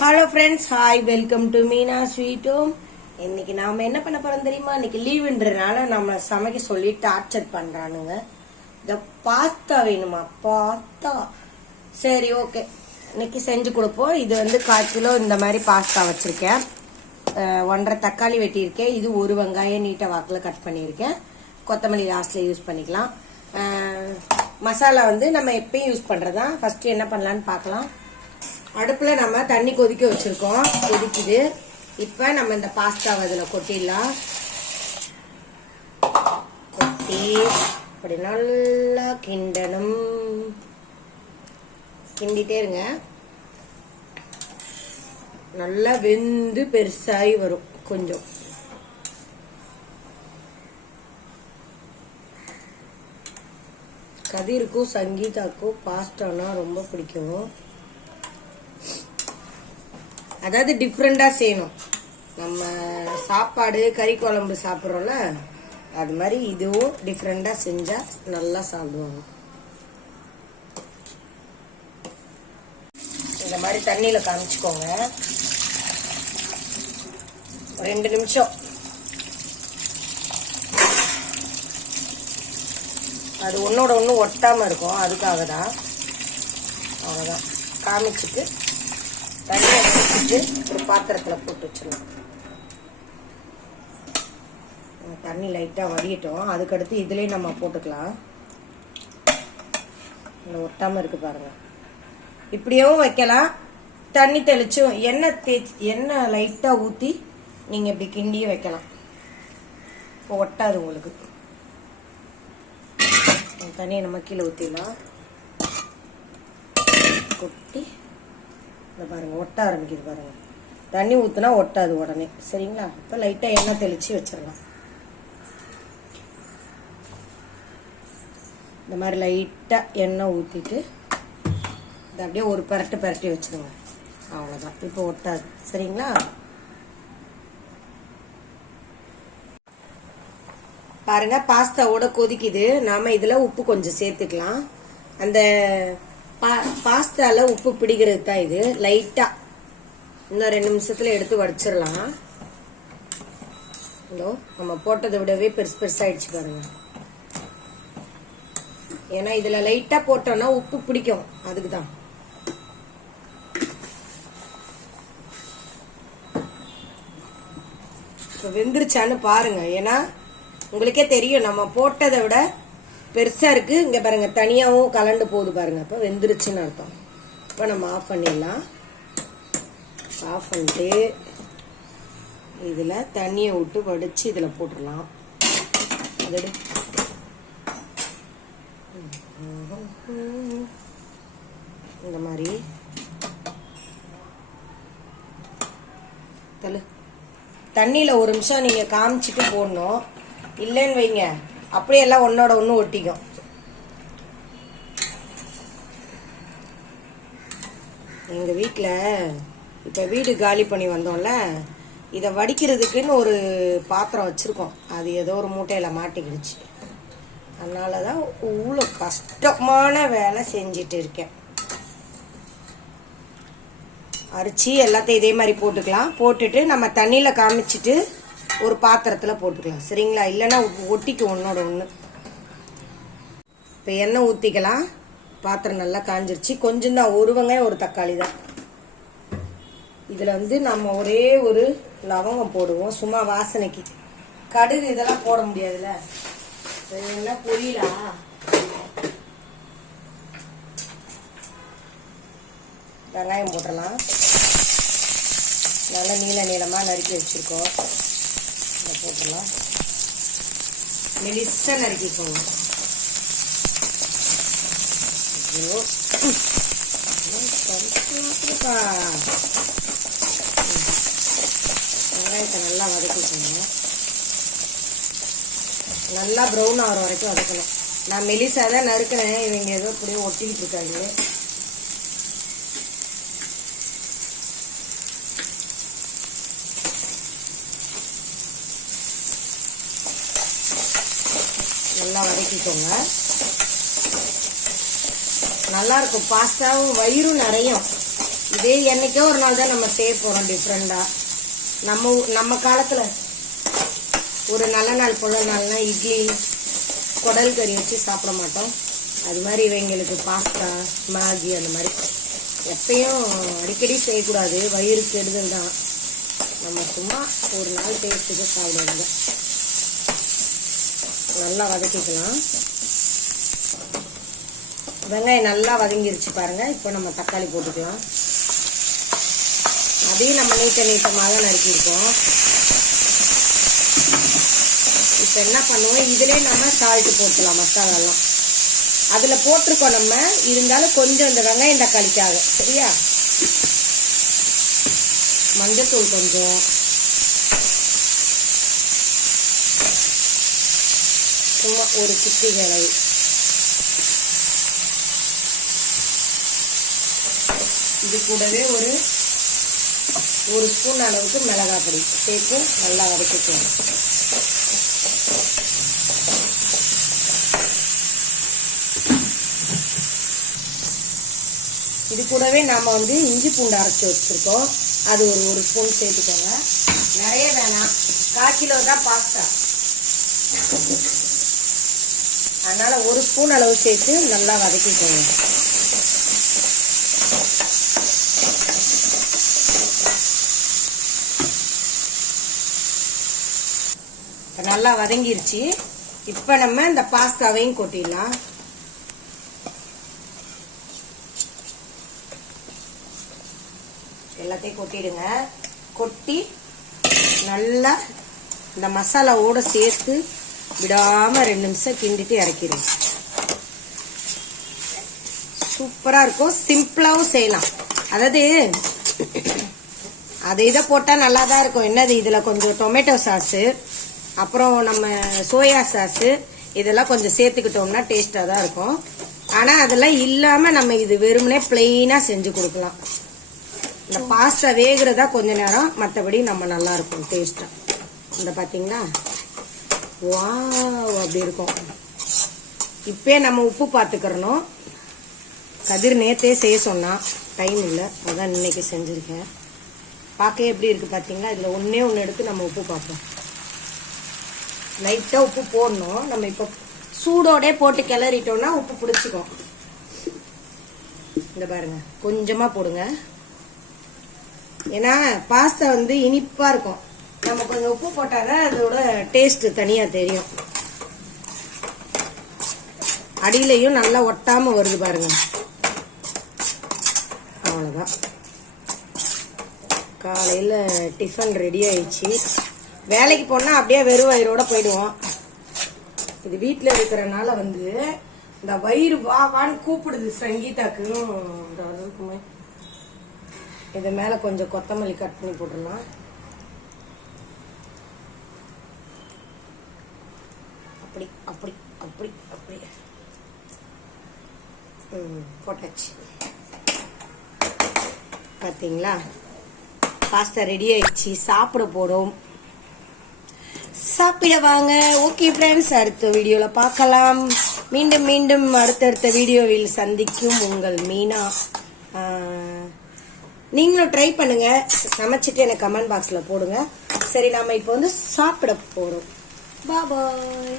Hello friends, hi, welcome to Meena sweet home. இன்னைக்கு நாம என்ன பண்ண போறோம் தெரியுமா? இன்னைக்கு லீவுன்றதுனால நம்ம சமைக்க சொல்லி டார்ச்சர் பண்றானுங்க. இந்த பாஸ்தா வேணுமா? பாஸ்தா. சரி, ஓகே, இன்னைக்கு செஞ்சு கொடுப்போம். இது வந்து 1/4 கிலோ இந்த மாதிரி பாஸ்தா வச்சிருக்கேன். 1.5 தக்காளி வெட்டியிருக்கேன். இது 1 வெங்காயம் நீட்டா வாக்குல கட் பண்ணியிருக்கேன். கொத்தமல்லி லாஸ்ட்ல யூஸ் பண்ணிக்கலாம். மசாலா வந்து நம்ம எப்பயும் யூஸ் பண்றதா. ஃபர்ஸ்ட் என்ன பண்ணலான்னு பார்க்கலாம். அடுப்புல நம்ம தண்ணி கொதிக்க வச்சிருக்கோம், கொதிக்குது. இப்ப நம்ம இந்த பாஸ்தாவை அதுல கொட்டிடலாம். கொட்டி அப்படி நல்லா கிண்டணும். கிண்டிட்டே இருங்க. நல்லா வெந்து பெருசாகி வரும். கொஞ்சம் கதிருக்கும் சங்கீதாக்கும் பாஸ்தானா ரொம்ப பிடிக்கும். அதாவது டிஃப்ரெண்டா செய்யணும். நம்ம சாப்பாடு கறி குழம்பு சாப்பிட்றோம்ல, அது மாதிரி இதுவும் டிஃப்ரெண்டா செஞ்சா நல்லா சாப்பிடுவாங்க. இந்த மாதிரி தண்ணியில காமிச்சுக்கோங்க. 2 நிமிஷம் அது ஒன்னோட ஒன்று ஒட்டாம இருக்கும். அதுக்காக தான். அவ்வளோதான். காமிச்சிட்டு தண்ணியை வச்சுட்டு ஒரு பாத்திரத்தில் போட்டு வச்சிடலாம். தண்ணி லைட்டாக வடியட்டும். அதுக்கடுத்து இதுலேயே நம்ம போட்டுக்கலாம். இல்லை ஒட்டாமல் இருக்கு பாருங்க. இப்படியும் வைக்கலாம். தண்ணி தெளிச்சும் எண்ணெய் லைட்டாக ஊற்றி நீங்கள் இப்படி கிண்டியும் வைக்கலாம். இப்போ ஒட்டாது உங்களுக்கு. தண்ணியை நம்ம கீழே ஊற்றிடலாம். கொட்டி பாருங்க, ஒட்ட ஆரம்பிக்குது பாருங்க. தண்ணி ஊத்துனா ஒட்டாது உடனே. சரிங்களா? இப்போ லைட்டா எண்ணெய் தெளிச்சு வச்சிடலாம். இந்த மாதிரி லைட்டா எண்ணெய் ஊத்திட்டு இதை அப்படியே ஒரு பரட்டி வச்சிருங்க. அவ்வளவுதான். இப்போ ஒட்டாது. சரிங்களா? பாருங்க, பாஸ்தாவோட கொதிக்குது. நாம இதுல உப்பு கொஞ்சம் சேர்த்துக்கலாம். அந்த பாஸ்தால உப்பு பிடிக்கிறது தான் இது. லைட்டா இன்னும் 2 நிமிஷத்துல எடுத்து வடிச்சிடலாம். நம்ம போட்டதை விடவே பெருசாயிடுச்சு பாருங்க. ஏன்னா இதுல லைட்டா போட்டோம்னா உப்பு பிடிக்கும். அதுக்குதான். இப்ப வெந்துருச்சான்னு பாருங்க. ஏன்னா உங்களுக்கே தெரியும், நம்ம போட்டதை விட பெருசா இருக்கு. இங்க பாருங்க, தனியாவும் கலண்டு போகுது பாருங்க. அப்ப வெந்துருச்சுன்னு அர்த்தம். இப்ப நம்ம ஆஃப் பண்ணிடலாம். ஆஃப் பண்ணிட்டு இதுல தண்ணியை விட்டு வடிச்சு இதுல போட்டுடலாம். இந்த மாதிரி தண்ணியில 1 நிமிஷம் நீங்க காமிச்சிட்டு போடணும். இல்லைன்னு வைங்க, அப்படியே எல்லாம் ஒன்னோட ஒண்ணு ஒட்டிக்கும். எங்க வீட்டுல இப்ப வீடு காலி பண்ணி வந்தோம்ல, இத வடிக்கிறதுக்குன்னு ஒரு பாத்திரம் வச்சிருக்கோம். அது ஏதோ ஒரு மூட்டையில மாட்டிக்கிடுச்சு. அதனாலதான் இவ்வளவு கஷ்டமான வேலை செஞ்சிட்டு இருக்கேன். அரிசி எல்லாத்தையும் இதே மாதிரி போட்டுக்கலாம். போட்டுட்டு நம்ம தண்ணியில காமிச்சிட்டு ஒரு பாத்திரத்துல போட்டுக்கலாம். சரிங்களா? இல்லைன்னா ஒட்டிக்கும் ஒன்னோட ஒண்ணு. இப்ப எண்ணெய் ஊத்திக்கலாம். பாத்திரம் நல்லா காஞ்சிருச்சு. கொஞ்சம் தான், 1 வெங்காயம் 1 தக்காளி தான். இதுல வந்து நம்ம ஒரே ஒரு லவங்கம் போடுவோம், சும்மா வாசனைக்கு. கடுகு இதெல்லாம் போட முடியாதுல்ல. என்ன புரியலா? வெங்காயம் போட்டுடலாம். நல்லா நீளமா நறுக்கி வச்சிருக்கோம். போட்டுடலாம். மெலிசா நறுக்கிக்கோங்க. வெங்காயத்தை நல்லா வதக்கிக்கோங்க. நல்லா ப்ரௌன் ஆகிற வரைக்கும் வதக்கணும். நான் மெலிசா தான் நறுக்கிறேன். இவங்க ஏதோ அப்படியே ஒட்டிக்கிட்டு இருக்காங்க. நல்லா வதக்கிக்கோங்க. நல்லா இருக்கும். பாஸ்தாவும் வயிறும் நிறையும். இதே என்னைக்கோ ஒரு நாள் தான் நம்ம செய்ய போறோம் டிஃப்ரெண்டா. நம்ம காலத்துல ஒரு நல்ல நாள் புழ நாள்னா இட்லி குடல் கறி வச்சு சாப்பிட மாட்டோம். அது மாதிரி இவங்களுக்கு பாஸ்தா மேகி அந்த மாதிரி எப்பயும் அடிக்கடி செய்யக்கூடாது, வயிறு கெடுதல் தான். நம்ம சும்மா ஒரு நாள் டேஸ்ட்டுக்கு சாப்பிடுவாங்க. நல்லா வதக்கிக்கலாம். வெங்காயம் நல்லா வதங்கிருச்சு பாருங்க. இப்போ நம்ம தக்காளி போட்டுக்கலாம். அதையும் நம்ம நீட்டமாக தான் நறுக்கியிருக்கோம். இப்போ என்ன பண்ணுவோம், இதுலேயே நம்ம சால்ட்டு போட்டுக்கலாம். மசாலாலாம் அதில் போட்டிருக்கோம் நம்ம, இருந்தாலும் கொஞ்சம் இந்த வெங்காயம் தக்காளிக்காக. சரியா? மஞ்சத்தூள் கொஞ்சம், சும்மா ஒரு சிட்டிகை அளவு, இது கூடவே ஒரு ஸ்பூன் அளவுக்கு மிளகாய் பொடி சேர்த்து நல்லா வதக்கிக்கணும். இது கூடவே நாம இஞ்சி பூண்டு அரைச்சி வச்சிருக்கோம், அது ஒரு ஸ்பூன் சேர்த்துக்கோங்க. நிறைய வேணாம், 1/4 கிலோ தான் பாஸ்தா, அதனால 1 ஸ்பூன் அளவு சேர்த்து நல்லா வதக்கிக்கோங்க. நல்லா வதங்கிருச்சு. இப்ப நம்ம இந்த பாஸ்தாவையும் கொட்டிடலாம். எல்லாத்தையும் கொட்டிடுங்க. கொட்டி நல்லா இந்த மசாலாவோட சேர்த்து விடாம 2 நிமிஷம் கிண்டிட்டு இறக்கிடுங்க. சூப்பரா இருக்கும். சிம்பிளாவும் செய்யலாம். அதாவது அதை இதை போட்டா நல்லா தான் இருக்கும். என்னது, இதுல கொஞ்சம் டொமேட்டோ சாஸு, அப்புறம் நம்ம சோயா சாஸு இதெல்லாம் கொஞ்சம் சேர்த்துக்கிட்டோம்னா டேஸ்டா தான் இருக்கும். ஆனா அதெல்லாம் இல்லாம நம்ம இது வெறுமனே பிளெயினா செஞ்சு கொடுக்கலாம். இந்த பாஸ்தா வேகிறதா கொஞ்ச நேரம், மற்றபடி நம்ம நல்லா இருக்கும் டேஸ்டா. இந்த பாத்தீங்களா, வாவ் அப்படி இருக்கும். இப்பே நம்ம உப்பு பார்த்துக்கிறணும். கதிர் நேத்தே செய்ய சொன்னா, டைம் இல்லை, அதான் இன்னைக்கு செஞ்சிருக்கேன். பார்க்க எப்படி இருக்கு பாத்தீங்களா. இதுல ஒன்னே ஒன்று எடுத்து நம்ம உப்பு பார்ப்போம். லைட்டா உப்பு போடணும். நம்ம இப்ப சூடோட போட்டு கிளறிட்டோம்னா உப்பு பிடிச்சிக்கும். இந்த பாருங்க, கொஞ்சமா போடுங்க. ஏன்னா பாஸ்தா இனிப்பா இருக்கும். நம்ம கொஞ்சம் உப்பு போட்டாதான் அதோட டேஸ்ட் தனியா தெரியும். அடியிலையும் நல்லா ஒட்டாம வருது பாருங்க. அவ்வளவுதான். காலையில டிஃபன் ரெடி ஆயிடுச்சு. வேலைக்கு போனா அப்படியே வெறும் வயிறோட போயிடுவோம். இது வீட்டுல இருக்கிறனால இந்த வயிறு வான்னு கூப்பிடுது சங்கீதாக்கும். இது மேல கொஞ்சம் கொத்தமல்லி கட் பண்ணி போட்டுடலாம். அப்படி அப்படி அப்படி அப்படி போட்டாச்சு. பாத்தீங்களா, பாஸ்தா ரெடி ஆயிடுச்சு. சாப்பிட போறோம். சாப்பிட வாங்க. ஓகே ஃப்ரெண்ட்ஸ், அடுத்த வீடியோல பார்க்கலாம். மீண்டும் மீண்டும் அடுத்தடுத்த வீடியோவில் சந்திக்கும் உங்கள் மீனா. நீங்களும் ட்ரை பண்ணுங்க, சமைச்சிட்டு எனக்கு கமெண்ட் பாக்ஸ்ல போடுங்க. சரி, நாம இப்போ சாப்பிட போறோம். பாய்.